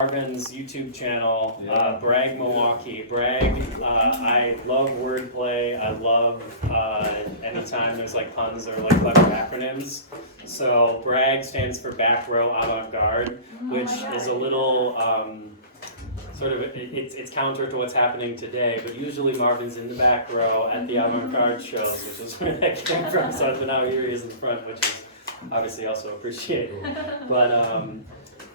Marvin's YouTube channel, Bragmilwaukee. Brag, I love wordplay. I love anytime there's like puns or like clever acronyms. So Brag stands for Back Row Avant-Garde, which is a little sort of, it's counter to what's happening today, but usually Marvin's in the back row at the avant-garde shows, which is where that came from. So now here he is in front, which is obviously also appreciated. But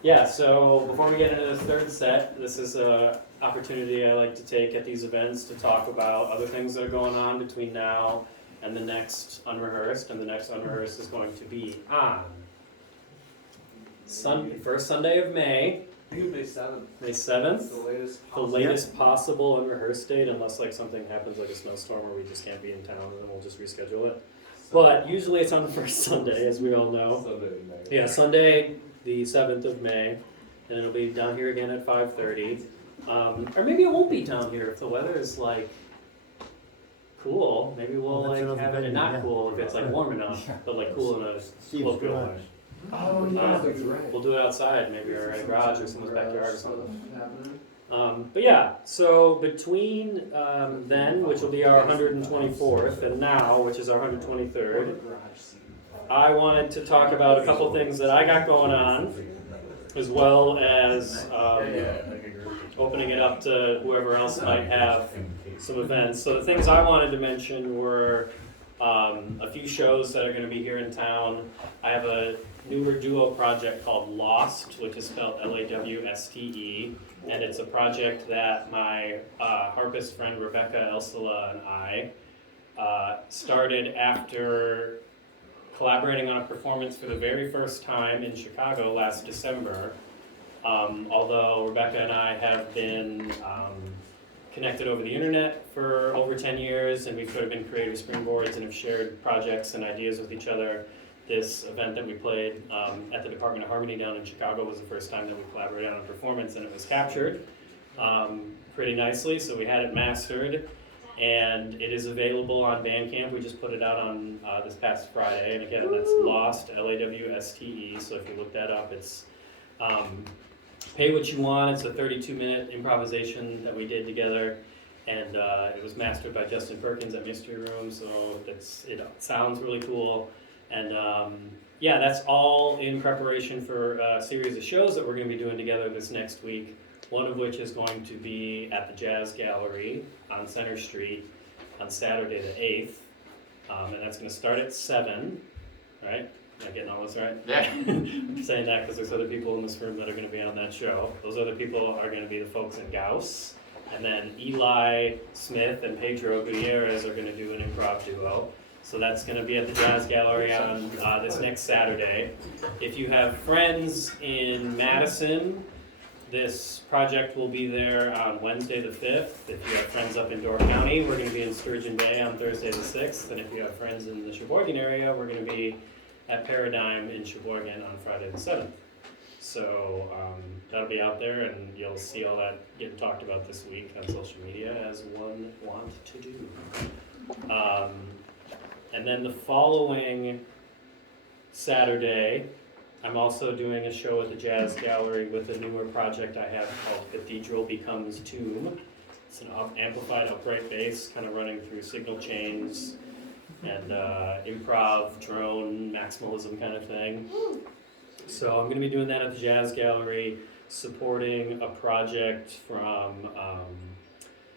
yeah, so before we get into this third set, this is an opportunity I like to take at these events to talk about other things that are going on between now and the next Unrehearsed, and the next Unrehearsed is going to be on first Sunday of May. I think May 7th. May 7th? The latest possible Unrehearsed date, unless like something happens like a snowstorm where we just can't be in town, and then we'll just reschedule it. But usually it's on the first Sunday, as we all know. Yeah, Sunday, the 7th of May, and it'll be down here again at 5:30. Or maybe it won't be down here if the weather is like cool. Maybe we'll like have it not cool if it's like warm enough, but like cool in a colloquial way. Oh, yeah, that's right. We'll do it outside, maybe, or in a garage or someone's backyard or something. But yeah, so between then, which will be our 124th, and now, which is our 123rd, I wanted to talk about a couple things that I got going on, as well as opening it up to whoever else might have some events. So the things I wanted to mention were a few shows that are going to be here in town. I have a newer duo project called Lost, which is spelled Lawste, and it's a project that my harpist friend Rebecca Elsala and I started after collaborating on a performance for the very first time in Chicago last December. Although Rebecca and I have been connected over the internet for over 10 years, and we've sort of been creative springboards and have shared projects and ideas with each other. This event that we played at the Department of Harmony down in Chicago was the first time that we collaborated on a performance, and it was captured pretty nicely, so we had it mastered, and it is available on Bandcamp. We just put it out on this past Friday, and again, that's Lost, Lawste, so if you look that up, it's Pay What You Want. It's a 32-minute improvisation that we did together, and it was mastered by Justin Perkins at Mystery Room, so it sounds really cool. And yeah, that's all in preparation for a series of shows that we're going to be doing together this next week, one of which is going to be at the Jazz Gallery on Center Street on Saturday the 8th, and that's going to start at 7, right? Am I getting all this right? Yeah. I'm saying that because there's other people in this room that are going to be on that show. Those other people are going to be the folks in Gauss, and then Eli Smith and Pedro Gutierrez are going to do an improv duo. So that's going to be at the Jazz Gallery on this next Saturday. If you have friends in Madison, this project will be there on Wednesday the 5th. If you have friends up in Door County, we're going to be in Sturgeon Bay on Thursday the 6th. And if you have friends in the Sheboygan area, we're going to be at Paradigm in Sheboygan on Friday the 7th. So that'll be out there, and you'll see all that getting talked about this week on social media, as one wants to do. And then the following Saturday, I'm also doing a show at the Jazz Gallery with a newer project I have called Cathedral Becomes Tomb. It's an amplified upright bass, kind of running through signal chains and improv, drone, maximalism kind of thing. So I'm going to be doing that at the Jazz Gallery, supporting a project from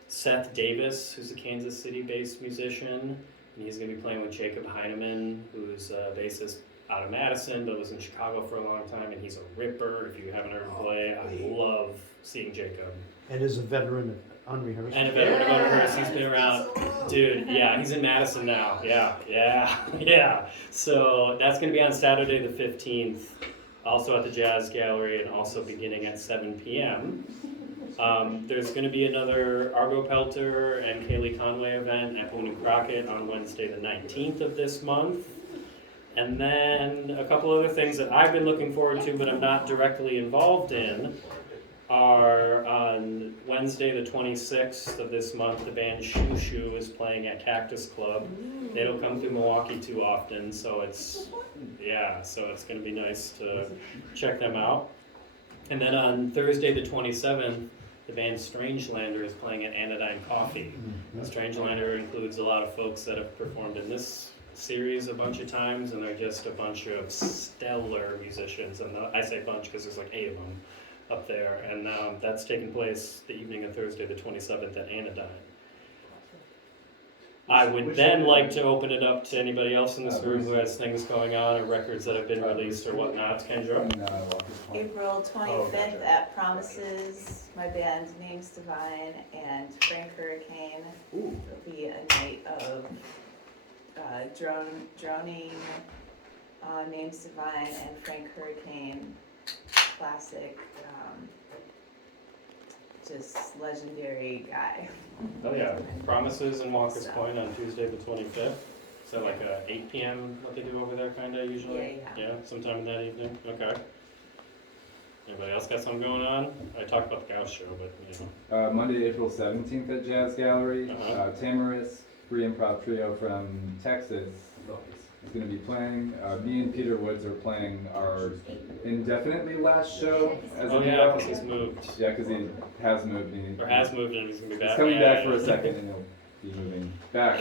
Seth Davis, who's a Kansas City-based musician. And he's going to be playing with Jacob Heineman, who's a bassist out of Madison, but was in Chicago for a long time, and he's a ripper. If you haven't heard him play, I love seeing Jacob. And is a veteran of Unrehearsed. And a veteran of Unrehearsed. He's been around. Dude, yeah, he's in Madison now. Yeah. So that's going to be on Saturday the 15th, also at the Jazz Gallery, and also beginning at 7 p.m. There's going to be another Argo Pelter and Kaylee Conway event at Boone & Crockett on Wednesday the 19th of this month. And then a couple other things that I've been looking forward to but I'm not directly involved in are on Wednesday the 26th of this month, the band Shoo Shoo is playing at Cactus Club. They don't come through Milwaukee too often, so it's going to be nice to check them out. And then on Thursday the 27th, the band Strangelander is playing at Anodyne Coffee. Strangelander includes a lot of folks that have performed in this series a bunch of times, and they're just a bunch of stellar musicians. And I say bunch because there's like 8 of them up there. And that's taking place the evening of Thursday the 27th at Anodyne. I would then like to open it up to anybody else in this room who has things going on or records that have been released or whatnot. Kendra? April 25th at Promises, my band Names Divine and Frank Hurricane. It'll be a night of droning, Names Divine and Frank Hurricane, classic, just legendary guy. Oh yeah, Promises in Walker's Point on Tuesday the 25th. So like 8 p.m. what they do over there kinda usually? Yeah. Yeah, sometime in that evening, okay. Anybody else got something going on? I talked about the Gauss show, but you know. Monday, April 17th at Jazz Gallery. Uh-huh. Tamarisk, free improv trio from Texas, is going to be playing. Me and Peter Woods are playing our indefinitely last show. As Oh of yeah, now. because he's moved. Yeah, because he has moved. Or has moved and he's gonna be back. He's coming Yeah, back for yeah. a second and he'll be moving back.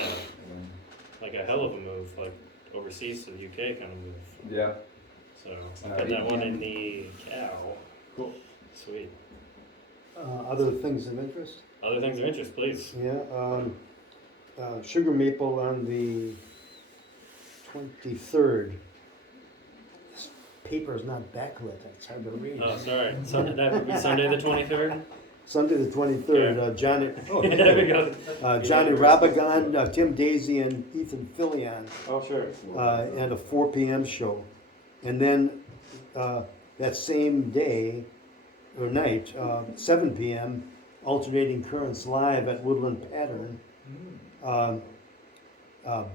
Like a hell of a move, like overseas to the UK kind of move. Yeah. So I'll put that 8 one p.m. in the cow. Cool. Sweet. Other things of interest? Other things of interest, please. Yeah, Sugar Maple on the 23rd. This paper is not backlit, it's hard to read. Oh, sorry. That would be Sunday the 23rd? Sunday the 23rd, Johnny, There we go. Johnny Rabagon, Tim Daisy, and Ethan Fillion, Oh, sure. at a 4 p.m. show. And then that same day or night, 7 p.m., Alternating Currents Live at Woodland Pattern.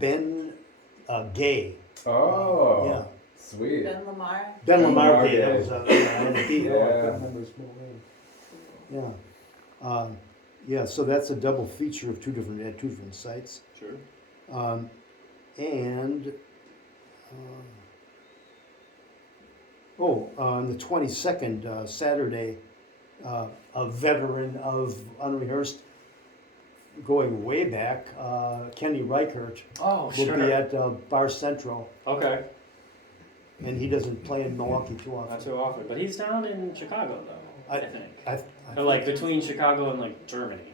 Ben Gay. Oh. Yeah. Sweet. Ben Lamar. Ben Lamar Lamar Gay. Gay. That was a D.O. I Yeah. can't remember his full name. Yeah. Yeah, so that's a double feature of two different sites. Sure. And on the 22nd, Saturday, a veteran of Unrehearsed, going way back, Kenny Reichert, Oh, will be at Bar Central, Okay. and he doesn't play in Milwaukee too Not often. too often. But he's down in Chicago, though, I think. I Or like between Chicago and like Germany.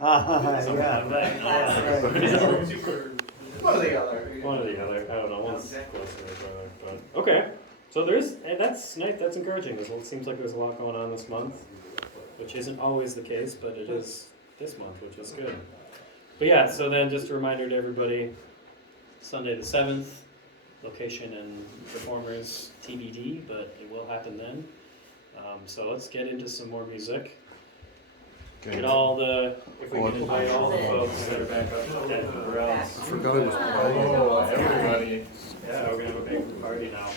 Something yeah. like that. Right. One or the other. One or the other. I don't know. One's closer to each other. But okay. So that's nice. That's encouraging. It seems like there's a lot going on this month, which isn't always the case, but it is this month, which is good. But yeah, so then just a reminder to everybody, Sunday the 7th, location and performers TBD, but it will happen then. So let's get into some more music. Get all the, if we can invite all the folks that are back up to I forgot it was Everybody. Yeah, we're gonna have a big party now.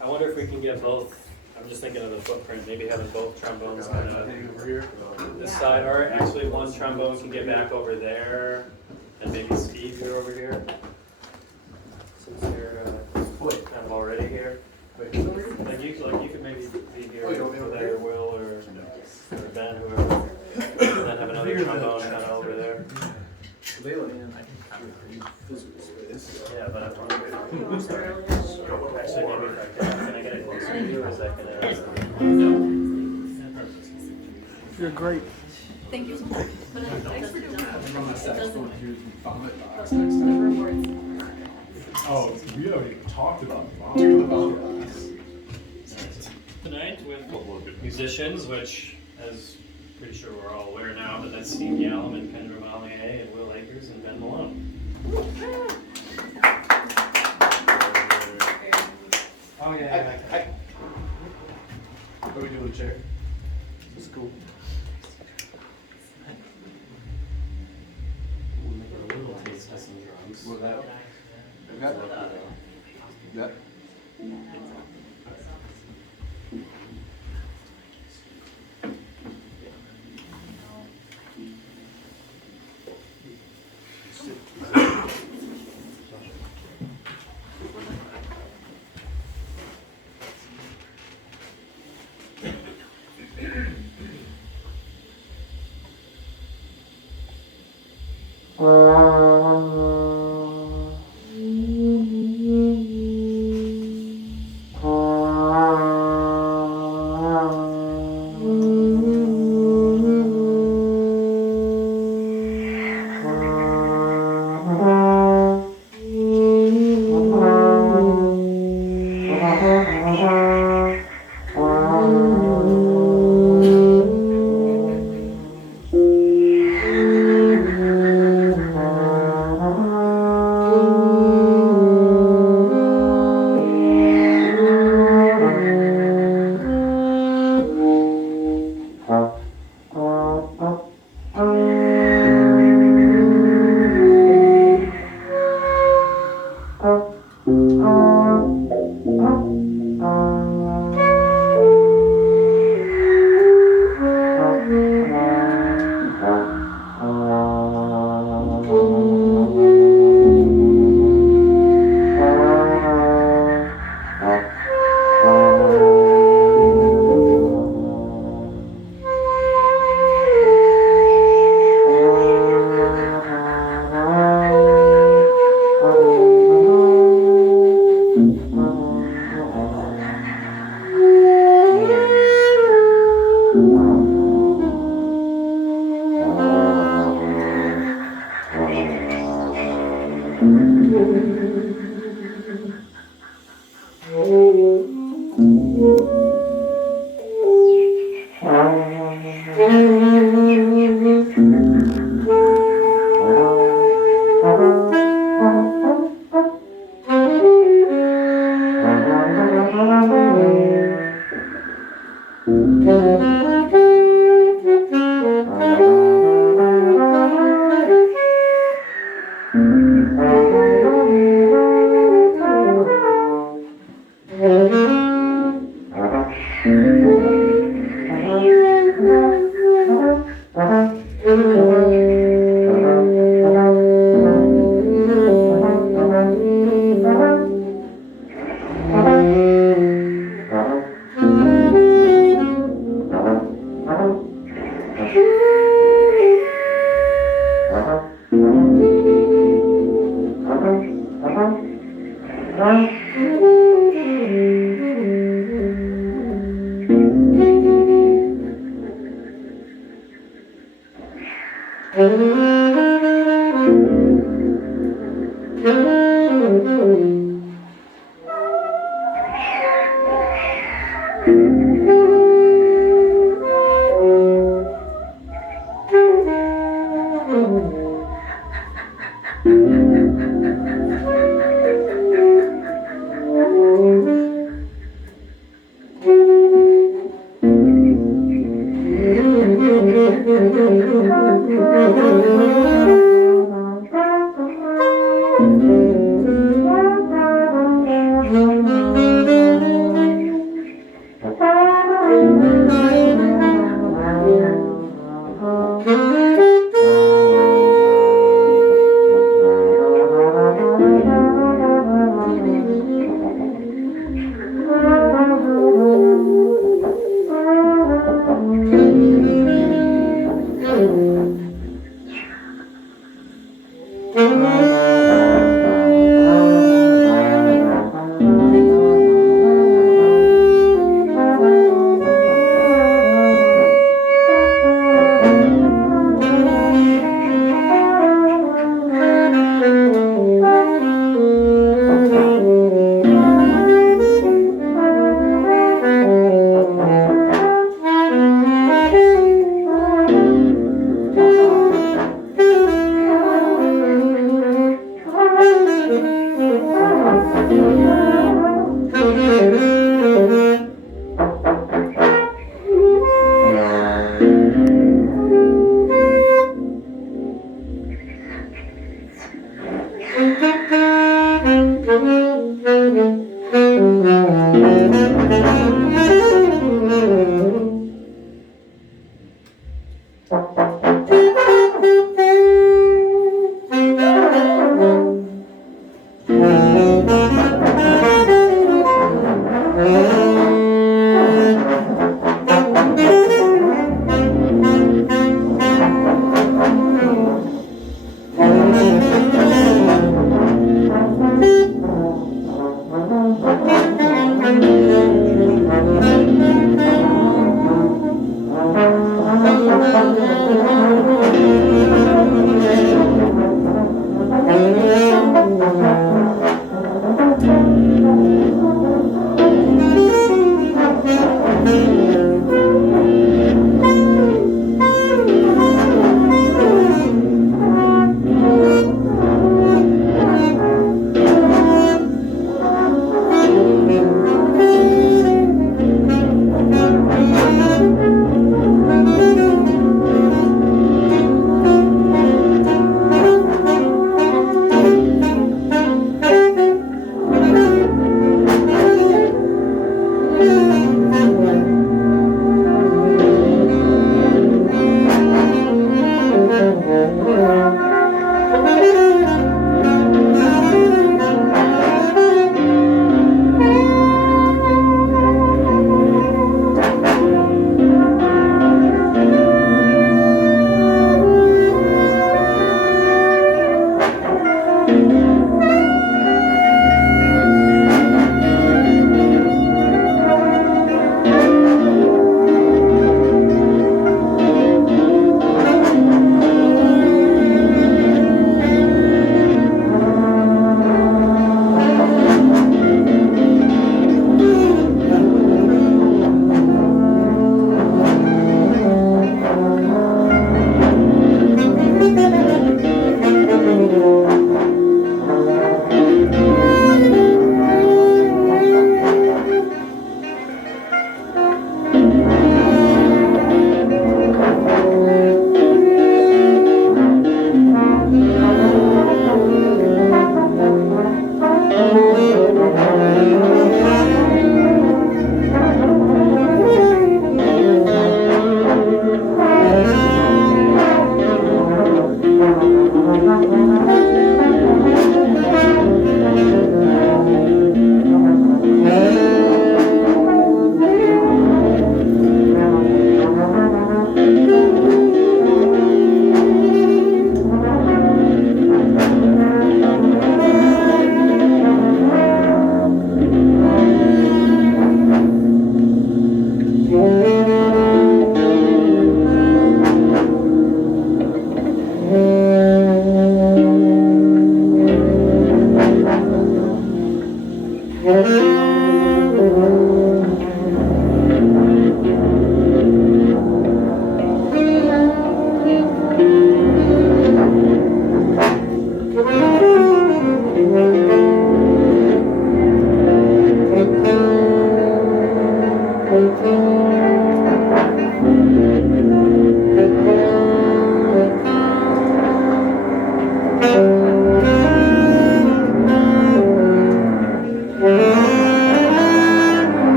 I wonder if we can get both, I'm just thinking of the footprint, maybe having both trombones kind of this side, or actually one trombone can get back over there, and maybe Steve, you're over here. Since you're kind of already here. Like you could maybe be here over there, Will, or Ben, whoever. And then have another trombone kind of over there. Yeah, but I'm wondering. Actually, maybe if can I get it closer to you, or is that gonna? You're great. Thank you. Thanks for doing Oh, we already talked about Tonight with musicians, which, as pretty sure we're all aware now, but that's Steve Gallam and Kendra Amalie and Will Akers and Ben Malone. Oh yeah. Are we doing a chair? It's cool. We'll make a little taste of some drums. Well, that.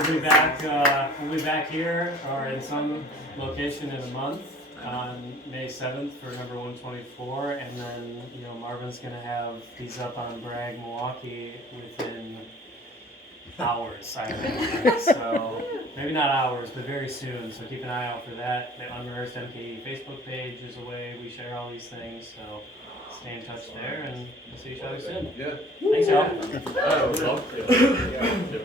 We'll be back. We'll be back here or in some location in a month on May 7th for number 124, and then Marvin's gonna have these up on Bragmilwaukee within hours, I think. So maybe not hours, but very soon. So keep an eye out for that. The Unrehearsed MKE Facebook page is a way we share all these things. So stay in touch there, and we'll see each other soon. Yeah. Thanks, y'all. Oh, well, yeah.